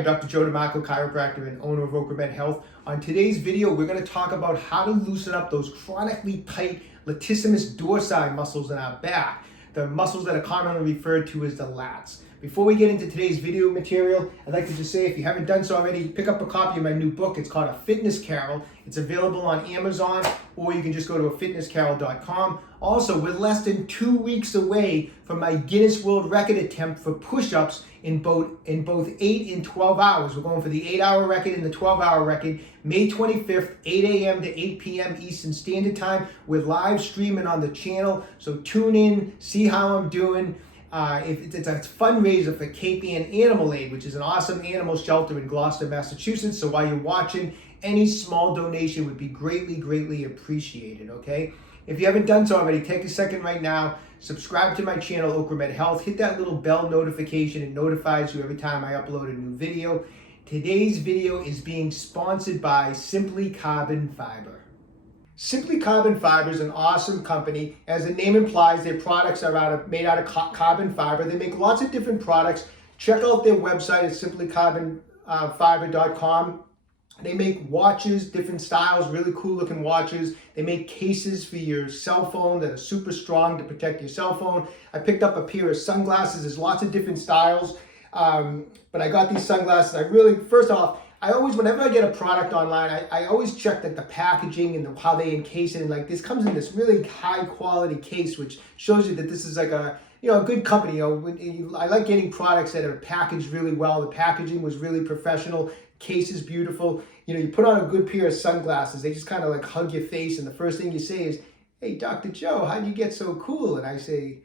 I'm Dr. Joe DeMarco, chiropractor and owner of OcraMed Health. On today's video, we're going to talk about how to loosen up those chronically tight latissimus dorsi muscles in our back, the muscles that are commonly referred to as the lats. Before we get into today's video material, I'd like to just say, if you haven't done so already, pick up a copy of my new book. It's called A Fitness Carol. It's available on Amazon, or you can just go to afitnesscarol.com. Also, we're less than 2 weeks away from my Guinness World Record attempt for push-ups in both 8 and 12 hours. We're going for the 8-hour record and the 12-hour record, May 25th, 8 a.m. to 8 p.m. Eastern Standard Time. We're live streaming on the channel, so tune in, see how I'm doing. It's a fundraiser for A.K.A. Animal Aid, which is an awesome animal shelter in Gloucester, Massachusetts. So while you're watching, any small donation would be greatly appreciated, okay? If you haven't done so already, take a second right now, subscribe to my channel, OcraMed Health, hit that little bell notification. It notifies you every time I upload a new video. Today's video is being sponsored by Simply Carbon Fiber. Simply Carbon Fiber is an awesome company. As the name implies, their products are made out of carbon fiber. They make lots of different products. Check out their website at simplycarbonfiber.com. They make watches, different styles, really cool looking watches. They make cases for your cell phone that are super strong to protect your cell phone. I picked up a pair of sunglasses. There's lots of different styles, but I got these sunglasses. First off, whenever I get a product online, I always check the packaging and how they encase it. And like this comes in this really high quality case, which shows you that this is like a good company. I like getting products that are packaged really well. The packaging was really professional. Case is beautiful. You put on a good pair of sunglasses, they just kind of like hug your face, and the first thing you say is, "Hey, Dr. Joe, how'd you get so cool?" And I say,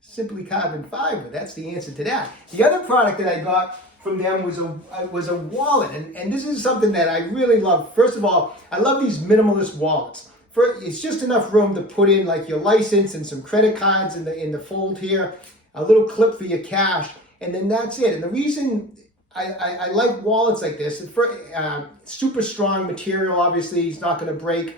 "Simply Carbon Fiber." That's the answer to that. The other product that I got from them was a wallet, and this is something that I really love. First of all, I love these minimalist wallets. It's just enough room to put in like your license and some credit cards in the fold here, a little clip for your cash, and then that's it. And the reason I like wallets like this, super strong material, obviously it's not going to break,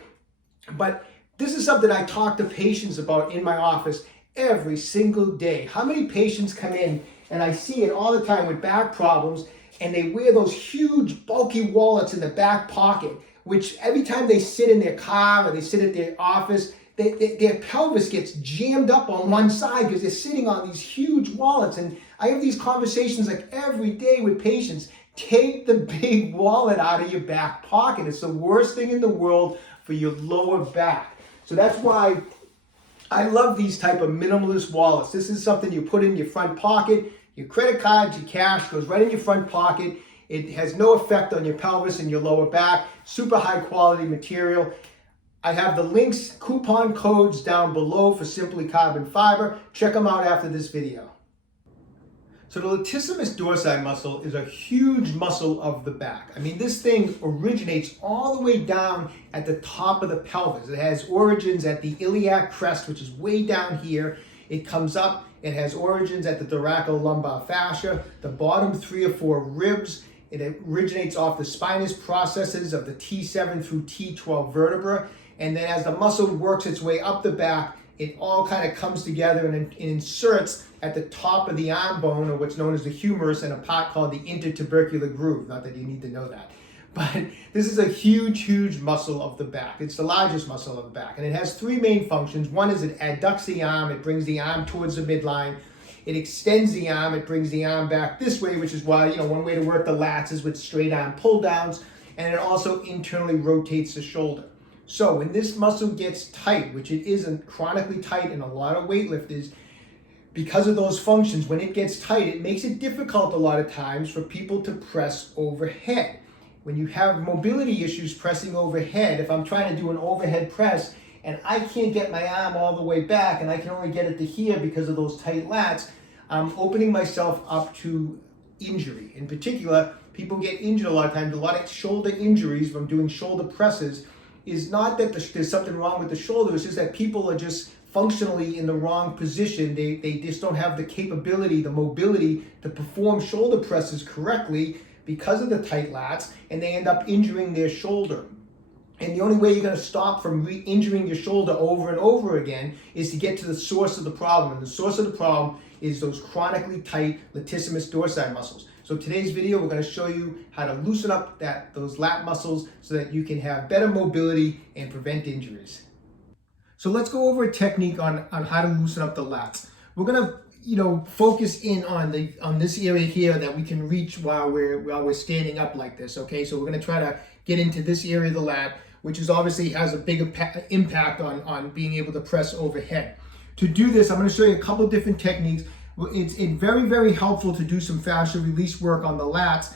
but this is something I talk to patients about in my office every single day. How many patients come in, and I see it all the time with back problems, and they wear those huge bulky wallets in the back pocket, which every time they sit in their car or they sit at their office, their pelvis gets jammed up on one side because they're sitting on these huge wallets. And I have these conversations like every day with patients. Take the big wallet out of your back pocket. It's the worst thing in the world for your lower back. So that's why I love these type of minimalist wallets. This is something you put in your front pocket. Your credit cards, your cash goes right in your front pocket. It has no effect on your pelvis and your lower back. Super high quality material. I have the links, coupon codes down below for Simply Carbon Fiber. Check them out after this video. So the latissimus dorsi muscle is a huge muscle of the back. I mean, this thing originates all the way down at the top of the pelvis. It has origins at the iliac crest, which is way down here. It comes up, it has origins at the thoracolumbar fascia, the bottom 3 or 4 ribs. It originates off the spinous processes of the T7 through T12 vertebra. And then as the muscle works its way up the back, it all kind of comes together and inserts at the top of the arm bone, or what's known as the humorous, and a part called the intertubercular groove. Not that you need to know that. But this is a huge muscle of the back. It's the largest muscle of the back. And it has 3 main functions. One is it adducts the arm. It brings the arm towards the midline. It extends the arm. It brings the arm back this way, which is why, one way to work the lats is with straight arm pull downs. And it also internally rotates the shoulder. So when this muscle gets tight, which it isn't chronically tight in a lot of weightlifters, because of those functions, when it gets tight, it makes it difficult a lot of times for people to press overhead. When you have mobility issues pressing overhead, if I'm trying to do an overhead press and I can't get my arm all the way back and I can only get it to here because of those tight lats, I'm opening myself up to injury. In particular, people get injured a lot of times. A lot of shoulder injuries from doing shoulder presses is not that there's something wrong with the shoulder, it's just that people are just functionally in the wrong position. They just don't have the capability, the mobility to perform shoulder presses correctly because of the tight lats, and they end up injuring their shoulder. And the only way you're going to stop from re-injuring your shoulder over and over again is to get to the source of the problem. And the source of the problem is those chronically tight latissimus dorsi muscles. So today's video, we're going to show you how to loosen up those lat muscles so that you can have better mobility and prevent injuries. So let's go over a technique on how to loosen up the lats. We're going to focus in on this area here that we can reach while we're standing up like this. Okay, so we're going to try to get into this area of the lat, which is obviously has a big impact on being able to press overhead. To do this, I'm going to show you a couple of different techniques. It's very, very helpful to do some fascia release work on the lats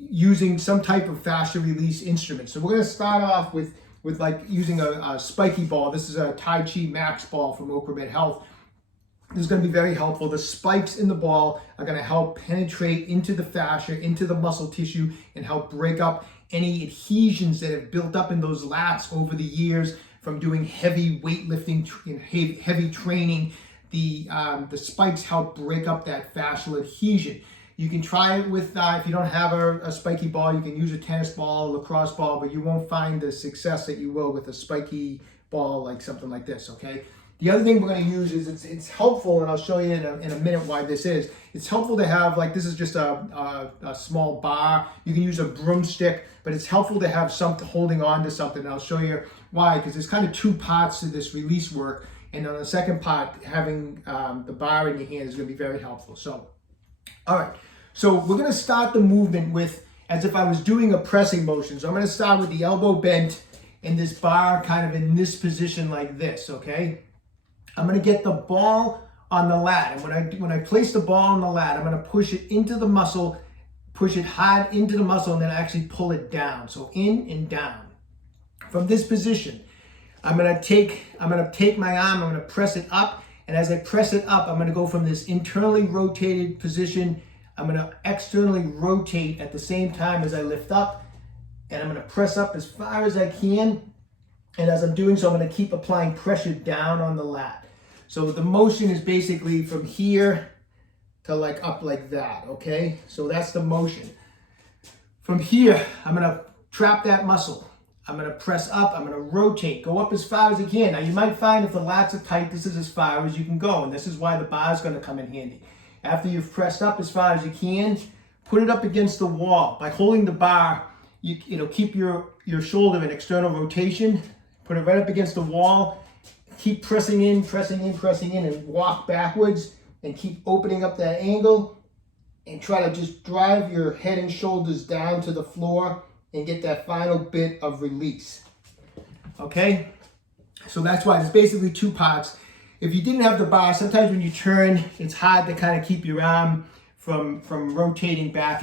using some type of fascia release instrument. So we're going to start off with like using a spiky ball. This is a Tai Chi Max ball from OcraMed Health. This is going to be very helpful. The spikes in the ball are going to help penetrate into the fascia, into the muscle tissue, and help break up any adhesions that have built up in those lats over the years from doing heavy weightlifting and heavy training. The spikes help break up that fascial adhesion. You can try it with, if you don't have a spiky ball, you can use a tennis ball, a lacrosse ball, but you won't find the success that you will with a spiky ball like something like this, okay? The other thing we're going to use is it's helpful, and I'll show you in a minute why this is. It's helpful to have, like, this is just a small bar. You can use a broomstick, but it's helpful to have something holding on to something, and I'll show you why, because there's kind of two parts to this release work, and on the second part, having the bar in your hand is going to be very helpful. So, all right, so we're going to start the movement with, as if I was doing a pressing motion. So I'm going to start with the elbow bent and this bar kind of in this position like this, okay? I'm going to get the ball on the lat, and when I place the ball on the lat, I'm going to push it into the muscle, push it hard into the muscle, and then actually pull it down. So in and down. From this position, I'm going to take my arm, I'm going to press it up, and as I press it up, I'm going to go from this internally rotated position, I'm going to externally rotate at the same time as I lift up, and I'm going to press up as far as I can, and as I'm doing so, I'm going to keep applying pressure down on the lat. So the motion is basically from here to like up like that, okay? So that's the motion. From here, I'm going to trap that muscle. I'm going to press up, I'm going to rotate, go up as far as I can. Now you might find if the lats are tight, this is as far as you can go, and this is why the bar is going to come in handy. After you've pressed up as far as you can, put it up against the wall. By holding the bar, keep your shoulder in external rotation, put it right up against the wall, keep pressing in, and walk backwards, and keep opening up that angle, and try to just drive your head and shoulders down to the floor and get that final bit of release. Okay? So that's why there's basically two parts. If you didn't have the bar, sometimes when you turn, it's hard to kind of keep your arm from rotating back.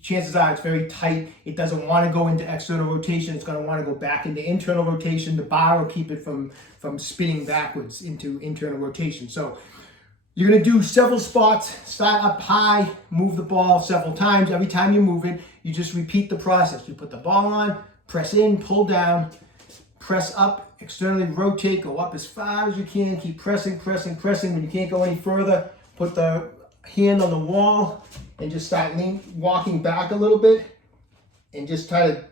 Chances are it's very tight. It doesn't want to go into external rotation. It's going to want to go back into internal rotation. The bar will keep it from spinning backwards into internal rotation. So you're going to do several spots. Start up high, move the ball several times. Every time you move it, you just repeat the process. You put the ball on, press in, pull down, press up, externally rotate, go up as far as you can. Keep pressing. When you can't go any further, put the hand on the wall and just start walking back a little bit, and just try to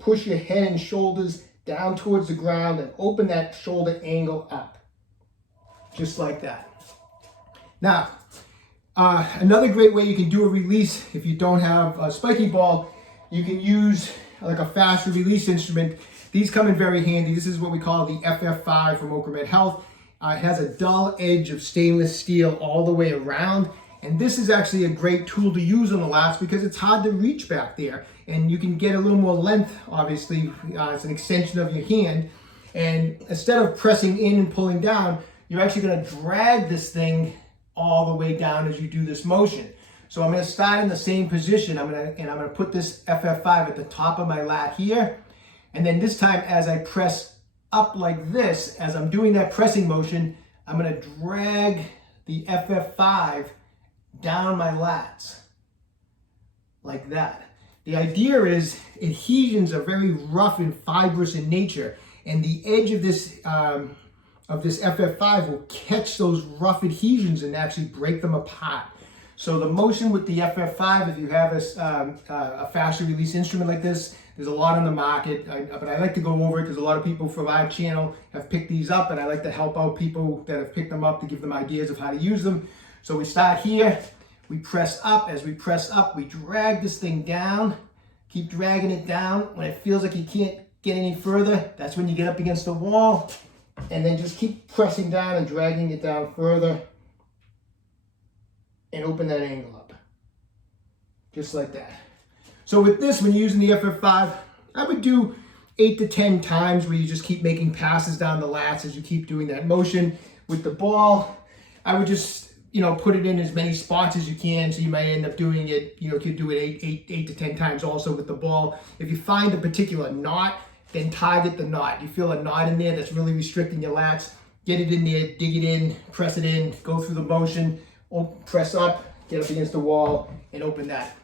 push your head and shoulders down towards the ground and open that shoulder angle up, just like that. Now, another great way you can do a release if you don't have a spiky ball, you can use like a fascia release instrument. These come in very handy. This is what we call the FF5 from OcraMed Health. It has a dull edge of stainless steel all the way around. And this is actually a great tool to use on the lats because it's hard to reach back there. And you can get a little more length, obviously. It's an extension of your hand. And instead of pressing in and pulling down, you're actually going to drag this thing all the way down as you do this motion. So I'm going to start in the same position. I'm going to put this FF5 at the top of my lat here. And then this time, as I press up like this, as I'm doing that pressing motion, I'm going to drag the FF5 down my lats like that. The idea is adhesions are very rough and fibrous in nature, and the edge of this FF5 will catch those rough adhesions and actually break them apart. So the motion with the FF5, if you have a fascia release instrument like this, there's a lot on the market, but I like to go over it because a lot of people from our channel have picked these up, and I like to help out people that have picked them up to give them ideas of how to use them. So we start here, we press up. As we press up, we drag this thing down. Keep dragging it down. When it feels like you can't get any further, that's when you get up against the wall. And then just keep pressing down and dragging it down further. And open that angle up. Just like that. So with this, when you're using the FF5, I would do 8 to 10 times where you just keep making passes down the lats as you keep doing that motion. With the ball, I would just, put it in as many spots as you can. So you might end up doing it, you could do it 8 to 10 times also with the ball. If you find a particular knot, then target the knot. You feel a knot in there that's really restricting your lats, get it in there, dig it in, press it in, go through the motion, press up, get up against the wall, and open that.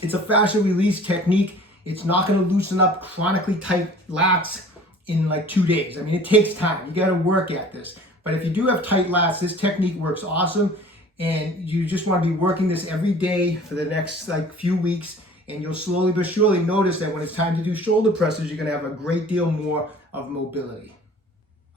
It's a fascial release technique. It's not going to loosen up chronically tight lats in like 2 days. I mean, it takes time. You got to work at this. But if you do have tight lats, this technique works awesome. And you just want to be working this every day for the next few weeks. And you'll slowly but surely notice that when it's time to do shoulder presses, you're going to have a great deal more of mobility.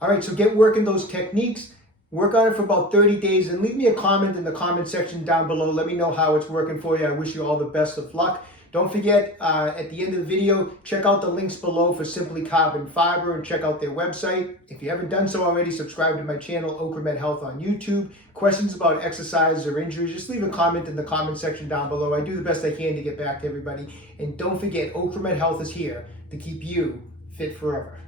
All right, so get working those techniques. Work on it for about 30 days and leave me a comment in the comment section down below. Let me know how it's working for you. I wish you all the best of luck. Don't forget, at the end of the video, check out the links below for Simply Carbon Fiber and check out their website. If you haven't done so already, subscribe to my channel, OcraMed Health on YouTube. Questions about exercise or injuries, just leave a comment in the comment section down below. I do the best I can to get back to everybody. And don't forget, OcraMed Health is here to keep you fit forever.